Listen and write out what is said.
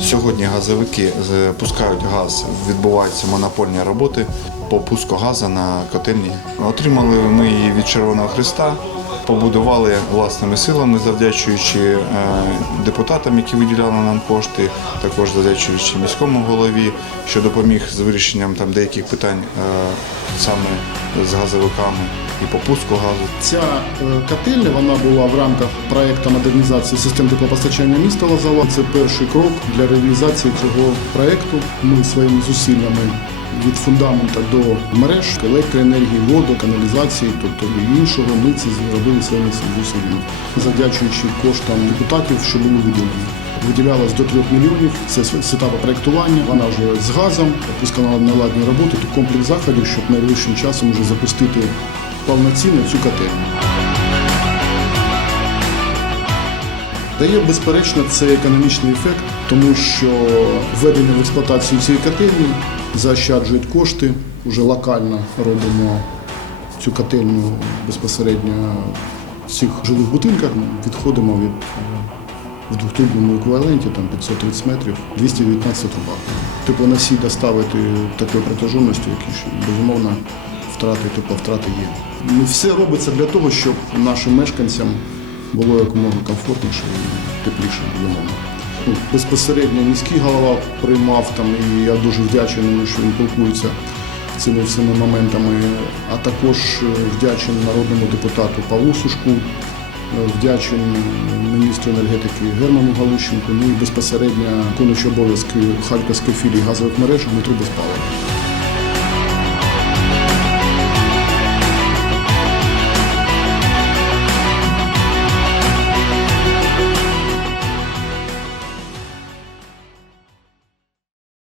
Сьогодні газовики запускають газ, відбуваються монопольні роботи по пуску газу на котельні. Отримали ми її від Червоного Христа, побудували власними силами, завдячуючи е, депутатам, які виділяли нам кошти, також завдячуючи міському голові, що допоміг з вирішенням там деяких питань е, саме з газовиками і по пуску газу. Ця е, котельня вона була в рамках проекту модернізації систем теплопостачання міста Лозова. Це перший крок для реалізації цього проекту. Ми своїми зусиллями від фундамента до мереж електроенергії, воду, каналізації, тобто і іншого, ми це зробили своїми зусиллями, завдячуючи коштам депутатів, що були виділені. Виділялось до 3 мільйонів. Це з проектування. Вона вже з газом, пусконаладні роботи, то комплекс заходів, щоб найближчим часом вже запустити повноцінно цю котельню. Дає безперечно це економічний ефект, тому що введення в експлуатацію цієї котельні заощаджують кошти. Уже локально робимо цю котельню безпосередньо в цих жилих будинках. Відходимо від в двохтрубному еквіваленті, там 530 метрів, 219 труба. Теплоносій доставити такою протяжністю, які безумовно втрати, тепловтрати є. Ну, Все робиться для того, щоб нашим мешканцям було якомога комфортніше і тепліше, безумовно. Ну, безпосередньо міський голова приймав там, і я дуже вдячний йому, що він пілкується цими всіми моментами, а також е, вдячний народному депутату Павлу Сушку, е, вдячний міністру енергетики Герману Галущенку, ну і безпосередньо виконуючий обов'язки Харківської філії газових мереж Дмитру Безпалову.